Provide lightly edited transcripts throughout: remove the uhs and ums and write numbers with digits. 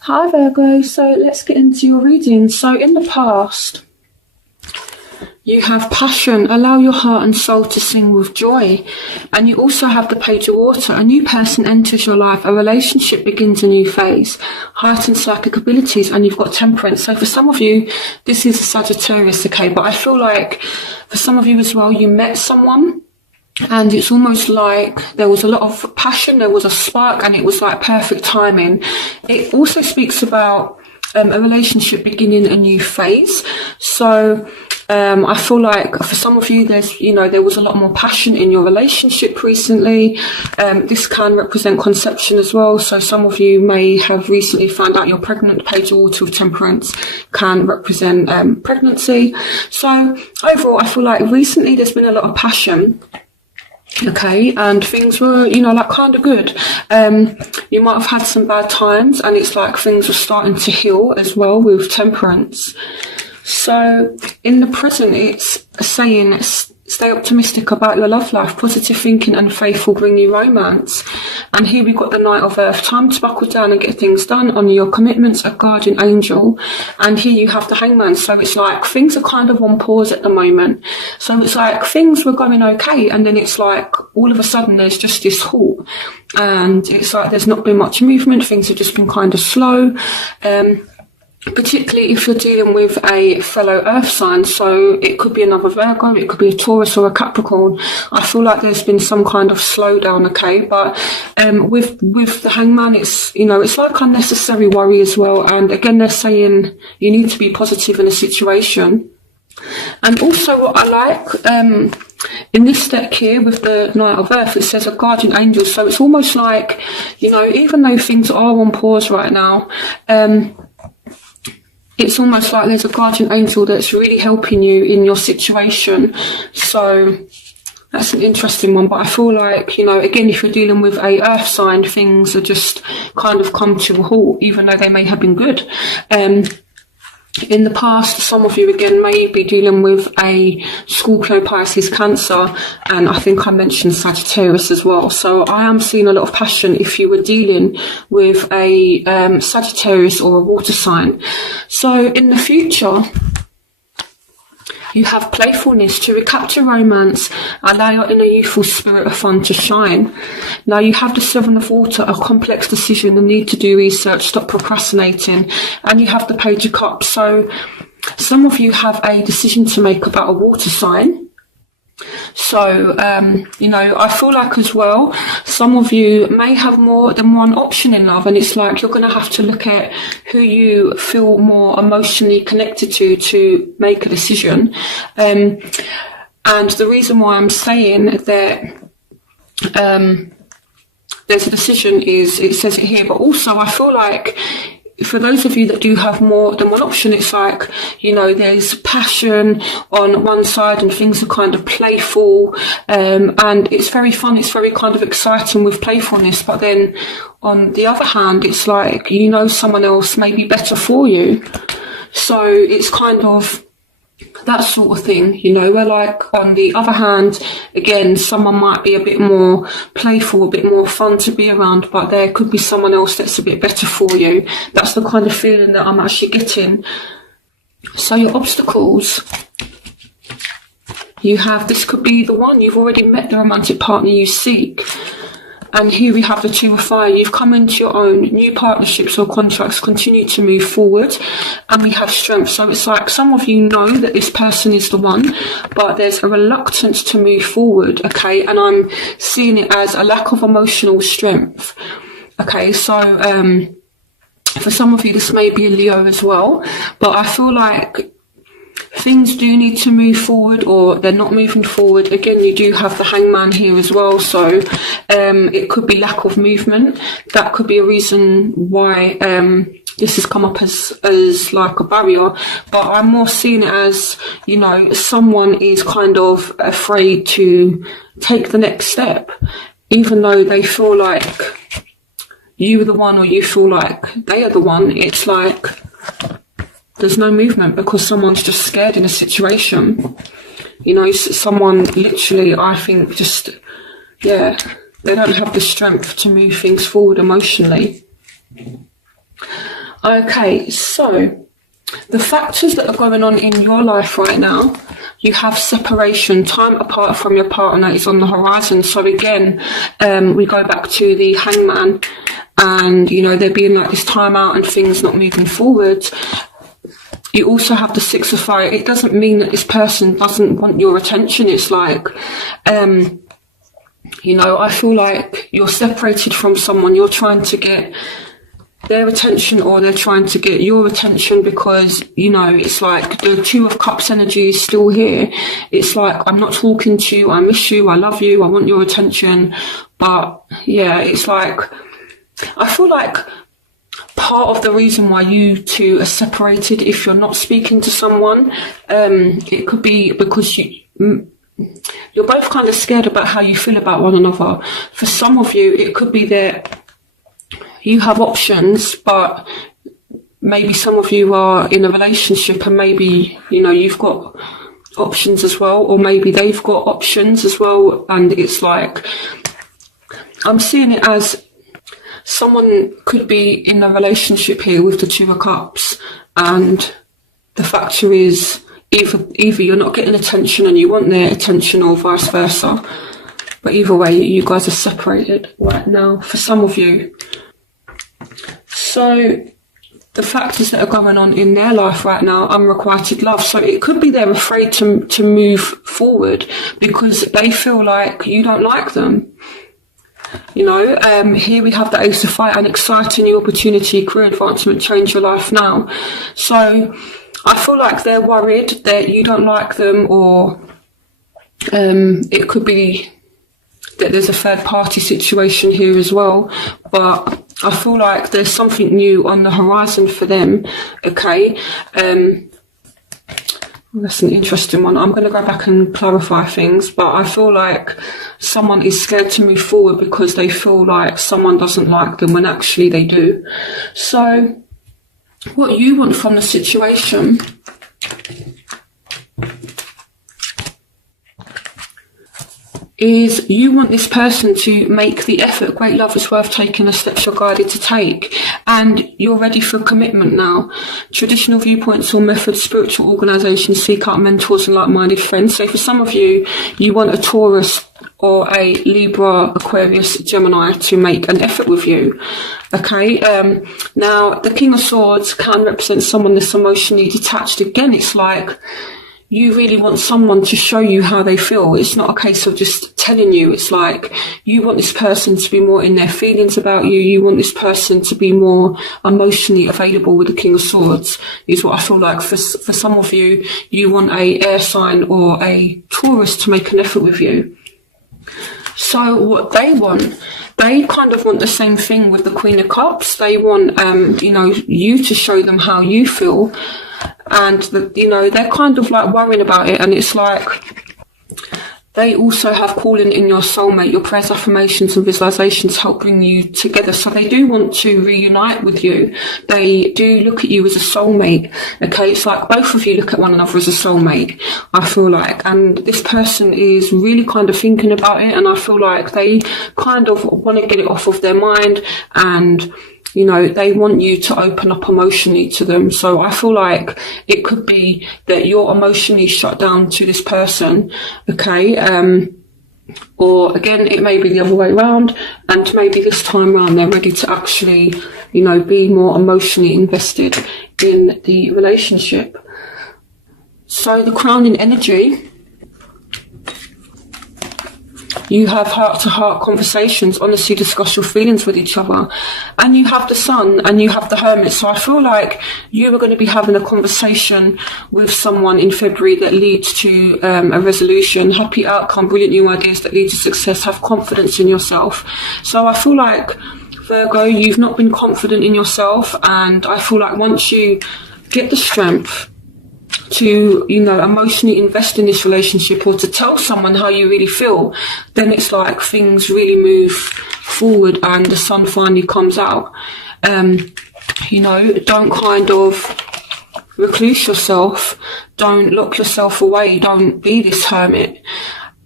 Hi Virgo, so let's get into your reading. So in the past, you have passion, allow your heart and soul to sing with joy. And you also have the Page of Water. A new person enters your life, a relationship begins a new phase, heightened psychic abilities, and you've got Temperance. So for some of you, this is a Sagittarius, okay? But I feel like for some of you as well, you met someone, and it's almost like there was a lot of passion, there was a spark, and it was like perfect timing. It also speaks about a relationship beginning a new phase. So I feel like for some of you, there was a lot more passion in your relationship recently. This can represent conception as well. So some of you may have recently found out you're pregnant. Page of Water with Temperance can represent pregnancy. So overall, I feel like recently there's been a lot of passion. Okay, and things were, like kind of good. You might have had some bad times, and it's like things were starting to heal as well with Temperance. So in the present, it's saying stay optimistic about your love life. Positive thinking and faith will bring you romance. And here we've got the Knight of Earth. Time to buckle down and get things done. Honour your commitments, a guardian angel. And here you have the Hangman. So it's like things are kind of on pause at the moment. So it's like things were going okay, and then it's like all of a sudden there's just this halt. And it's like there's not been much movement. Things have just been kind of slow. Particularly if you're dealing with a fellow earth sign, so it could be another Virgo, it could be a Taurus or a Capricorn. I feel like there's been some kind of slowdown, okay? But with the Hangman, it's it's like unnecessary worry as well. And again, they're saying you need to be positive in a situation. And also what I like in this deck here with the Knight of Earth, it says a guardian angel. So it's almost like, even though things are on pause right now, it's almost like there's a guardian angel that's really helping you in your situation. So that's an interesting one. But I feel like, again, if you're dealing with a earth sign, things are just kind of come to a halt, even though they may have been good. In the past, some of you, again, may be dealing with a Scorpio, Pisces, Cancer, and I think I mentioned Sagittarius as well. So I am seeing a lot of passion if you were dealing with a Sagittarius or a water sign. So in the future, you have playfulness to recapture romance, allow your inner youthful spirit of fun to shine. Now you have the Seven of Water, a complex decision, the need to do research, stop procrastinating, and you have the Page of Cups. So some of you have a decision to make about a water sign. So, I feel like as well, some of you may have more than one option in love, and it's like you're going to have to look at who you feel more emotionally connected to make a decision. And the reason why I'm saying that there's a decision is, it says it here, but also I feel like for those of you that do have more than one option, it's like, there's passion on one side and things are kind of playful, and it's very fun, it's very kind of exciting with playfulness. But then on the other hand, it's like, someone else may be better for you. So it's kind of that sort of thing, where like on the other hand, again, someone might be a bit more playful, a bit more fun to be around, but there could be someone else that's a bit better for you. That's the kind of feeling that I'm actually getting. So your obstacles, you have, this could be the one, you've already met the romantic partner you seek. And here we have the Two of Fire. You've come into your own, new partnerships or contracts continue to move forward. And we have Strength. So it's like some of you know that this person is the one, but there's a reluctance to move forward, okay? And I'm seeing it as a lack of emotional strength. Okay, so for some of you, this may be a Leo as well, but I feel like things do need to move forward, or they're not moving forward. Again, you do have the Hangman here as well, so it could be lack of movement. That could be a reason why this has come up as like a barrier. But I'm more seeing it as, someone is kind of afraid to take the next step, even though they feel like you are the one, or you feel like they are the one. It's like there's no movement because someone's just scared in a situation. Someone literally, I think, just, they don't have the strength to move things forward emotionally. Okay, so the factors that are going on in your life right now, you have separation, time apart from your partner is on the horizon. So again, we go back to the Hangman, and there being like this time out and things not moving forward. You also have the Six of Fire. It doesn't mean that this person doesn't want your attention. It's like, I feel like you're separated from someone. You're trying to get their attention, or they're trying to get your attention, because it's like the Two of Cups energy is still here. It's like, I'm not talking to you, I miss you, I love you, I want your attention. But yeah, it's like, I feel like part of the reason why you two are separated, if you're not speaking to someone, it could be because you're both kind of scared about how you feel about one another. For some of you, it could be that you have options, but maybe some of you are in a relationship and maybe, you've got options as well, or maybe they've got options as well. And it's like, I'm seeing it as someone could be in a relationship here with the Two of Cups, and the factor is either you're not getting attention and you want their attention, or vice versa. But either way, you guys are separated right now for some of you. So the factors that are going on in their life right now, unrequited love. So it could be they're afraid to move forward because they feel like you don't like them. Here we have the Ace of Fire, an exciting new opportunity, career advancement, change your life now. So I feel like they're worried that you don't like them, or it could be that there's a third party situation here as well. But I feel like there's something new on the horizon for them, okay? That's an interesting one. I'm going to go back and clarify things, but I feel like someone is scared to move forward because they feel like someone doesn't like them when actually they do. So what you want from the situation is you want this person to make the effort. Great love is worth taking the steps you're guided to take, and you're ready for commitment now. Traditional viewpoints or methods, spiritual organisations, seek out mentors and like-minded friends. So for some of you, you want a Taurus or a Libra, Aquarius, Gemini to make an effort with you. Okay, now the King of Swords can represent someone that's emotionally detached. Again, it's like you really want someone to show you how they feel. It's not a case of just telling you. It's like you want this person to be more in their feelings about you. You want this person to be more emotionally available with the King of Swords, is what I feel like. For some of you, you want a air sign or a Taurus to make an effort with you. So what they want, they kind of want the same thing with the Queen of Cups. They want, you to show them how you feel. And, they're kind of like worrying about it. And it's like they also have calling in your soulmate. Your prayers, affirmations and visualizations help bring you together. So they do want to reunite with you. They do look at you as a soulmate. Okay, it's like both of you look at one another as a soulmate, I feel like. And this person is really kind of thinking about it. And I feel like they kind of want to get it off of their mind, and they want you to open up emotionally to them. So I feel like it could be that you're emotionally shut down to this person, okay? Or again, it may be the other way around, and maybe this time around they're ready to actually, be more emotionally invested in the relationship. So the crowning energy, you have heart-to-heart conversations, honestly discuss your feelings with each other. And you have the Sun and you have the Hermit. So I feel like you are going to be having a conversation with someone in February that leads to a resolution, happy outcome, brilliant new ideas that lead to success. Have confidence in yourself. So I feel like, Virgo, you've not been confident in yourself. And I feel like once you get the strength to, emotionally invest in this relationship, or to tell someone how you really feel, then it's like things really move forward and the sun finally comes out. Don't kind of recluse yourself. Don't lock yourself away. Don't be this hermit.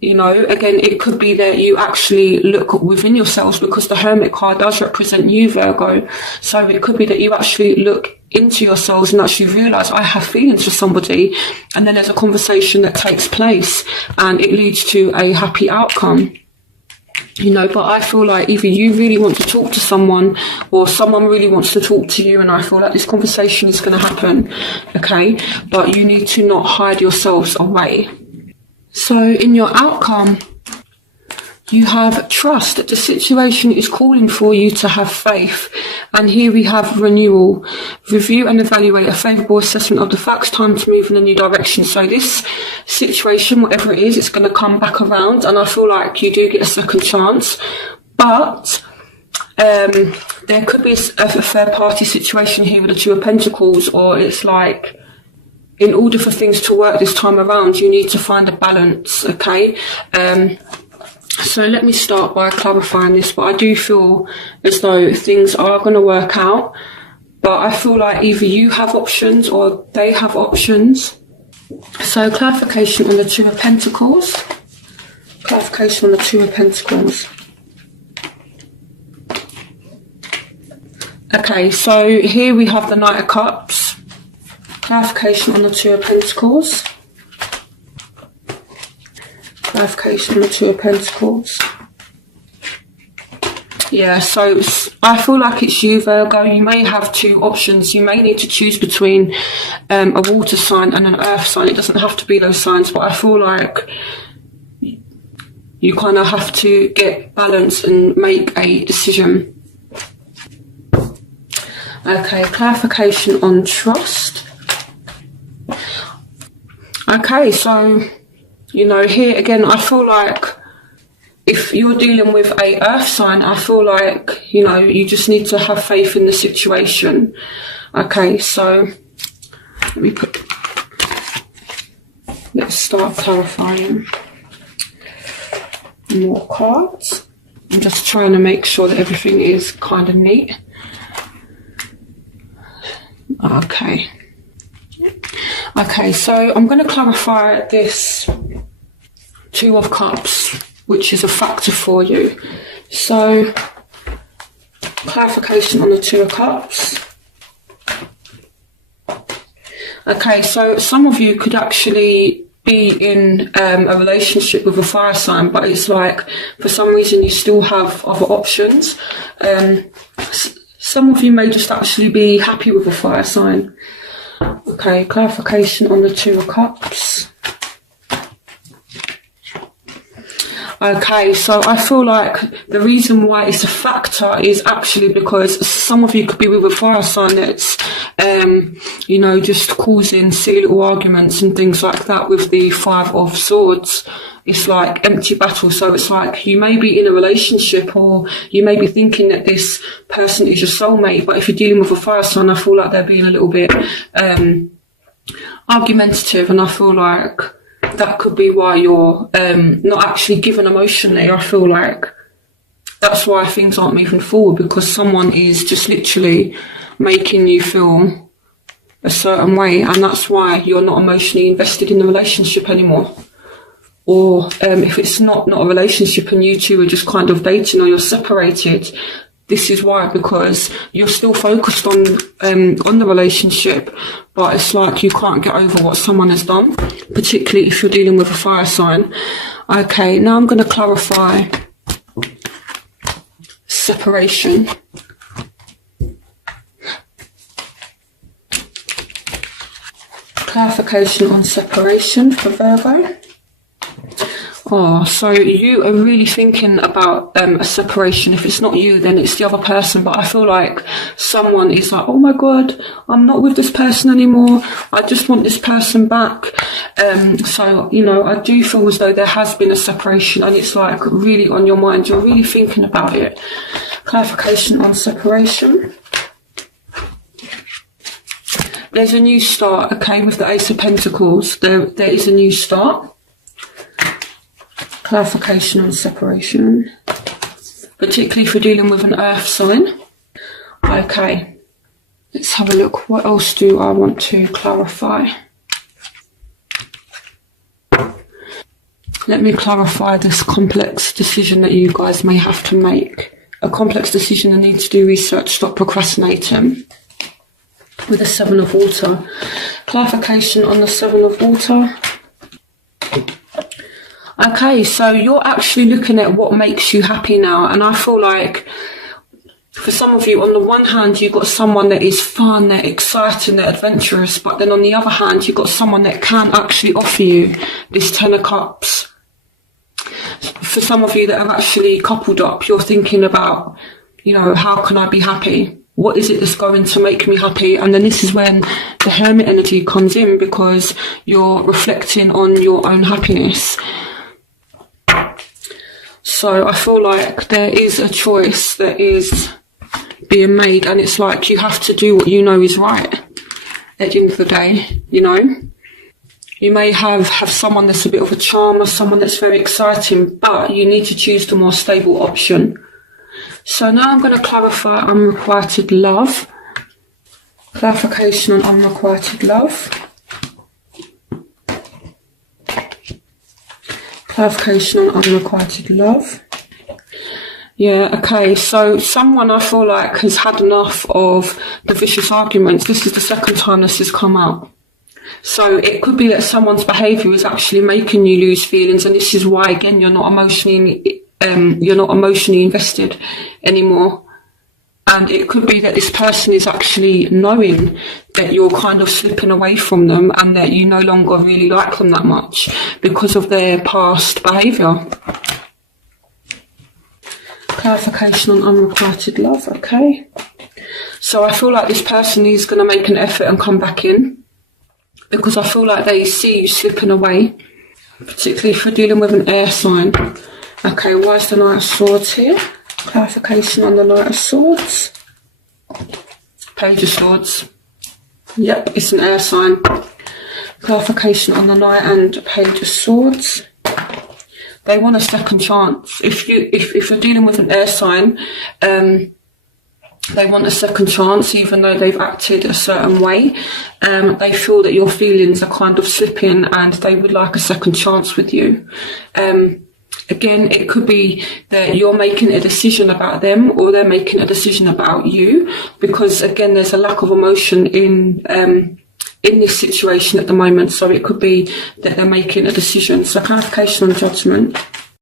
You know, again, it could be that you actually look within yourselves, because the Hermit card does represent you, Virgo. So it could be that you actually look into yourselves and actually realise, I have feelings for somebody, and then there's a conversation that takes place and it leads to a happy outcome. You know, but I feel like either you really want to talk to someone or someone really wants to talk to you, and I feel like this conversation is going to happen, okay? But you need to not hide yourselves away. So in your outcome, you have trust, that the situation is calling for you to have faith. And here we have renewal. Review and evaluate a favourable assessment of the facts, time to move in a new direction. So this situation, whatever it is, it's going to come back around, and I feel like you do get a second chance. But there could be a third party situation here with the Two of Pentacles, or it's like, in order for things to work this time around, you need to find a balance, okay? So let me start by clarifying this, but I do feel as though things are going to work out. But I feel like either you have options or they have options. So clarification on the Two of Pentacles. Clarification on the Two of Pentacles. Okay, so here we have the Knight of Cups. Clarification on the Two of Pentacles. Clarification on the Two of Pentacles. Yeah, so I feel like it's you, Virgo. You may have two options. You may need to choose between a water sign and an earth sign. It doesn't have to be those signs, but I feel like you kind of have to get balance and make a decision. Okay, clarification on trust. Okay, so, you know, here again, I feel like if you're dealing with a earth sign, I feel like, you know, you just need to have faith in the situation. Okay, so let's start clarifying more cards. I'm just trying to make sure that everything is kind of neat. Okay. Okay, so I'm going to clarify this Two of Cups, which is a factor for you. So, clarification on the Two of Cups. Okay, so some of you could actually be in a relationship with a fire sign, but it's like, for some reason, you still have other options. Some of you may just actually be happy with a fire sign. Okay, clarification on the Two of Cups. Okay, so I feel like the reason why it's a factor is actually because some of you could be with a fire sign that's, you know, just causing silly little arguments and things like that with the Five of Swords. It's like empty battle. So it's like you may be in a relationship, or you may be thinking that this person is your soulmate, but if you're dealing with a fire sign, I feel like they're being a little bit argumentative, and I feel like that could be why you're not actually given emotionally. I feel like that's why things aren't moving forward, because someone is just literally making you feel a certain way, and that's why you're not emotionally invested in the relationship anymore. Or if it's not a relationship and you two are just kind of dating, or you're separated, this is why, because you're still focused on the relationship, but it's like you can't get over what someone has done, particularly if you're dealing with a fire sign. Okay, now I'm going to clarify separation. Clarification on separation for Virgo. Oh, so you are really thinking about a separation. If it's not you, then it's the other person. But I feel like someone is like, oh my God, I'm not with this person anymore. I just want this person back. So, you know, I do feel as though there has been a separation, and it's like really on your mind. You're really thinking about it. Clarification on separation. There's a new start, okay, with the Ace of Pentacles. There is a new start. Clarification on separation, particularly if you're dealing with an earth sign. Okay, let's have a look. What else do I want to clarify? Let me clarify this complex decision that you guys may have to make. A complex decision and need to do research, stop procrastinating. With the Seven of Water. Clarification on the Seven of Water. Okay, so you're actually looking at what makes you happy now. And I feel like for some of you, on the one hand, you've got someone that is fun, they're exciting, they're adventurous. But then on the other hand, you've got someone that can actually offer you this Ten of Cups. For some of you that have actually coupled up, you're thinking about, you know, how can I be happy? What is it that's going to make me happy? And then this is when the Hermit energy comes in, because you're reflecting on your own happiness. So I feel like there is a choice that is being made, and it's like you have to do what you know is right at the end of the day, you know. You may have someone that's a bit of a charmer, someone that's very exciting, but you need to choose the more stable option. So now I'm going to clarify unrequited love. Clarification on unrequited love. Clarification on unrequited love. Yeah, okay, so someone I feel like has had enough of the vicious arguments. This is the second time this has come out. So it could be that someone's behaviour is actually making you lose feelings, and this is why, again, you're not emotionally invested anymore. And it could be that this person is actually knowing that you're kind of slipping away from them and that you no longer really like them that much because of their past behaviour. Clarification on unrequited love, okay. So I feel like this person is going to make an effort and come back in, because I feel like they see you slipping away, particularly if you're dealing with an air sign. Okay, why is the Knight of Swords here? Clarification on the Knight of Swords. Page of Swords. Yep, it's an air sign. Clarification on the Knight and Page of Swords. They want a second chance. If you're dealing with an air sign, they want a second chance, even though they've acted a certain way. They feel that your feelings are kind of slipping and they would like a second chance with you. Again, it could be that you're making a decision about them, or they're making a decision about you, because again, there's a lack of emotion in this situation at the moment. So it could be that they're making a decision. So clarification on Judgment.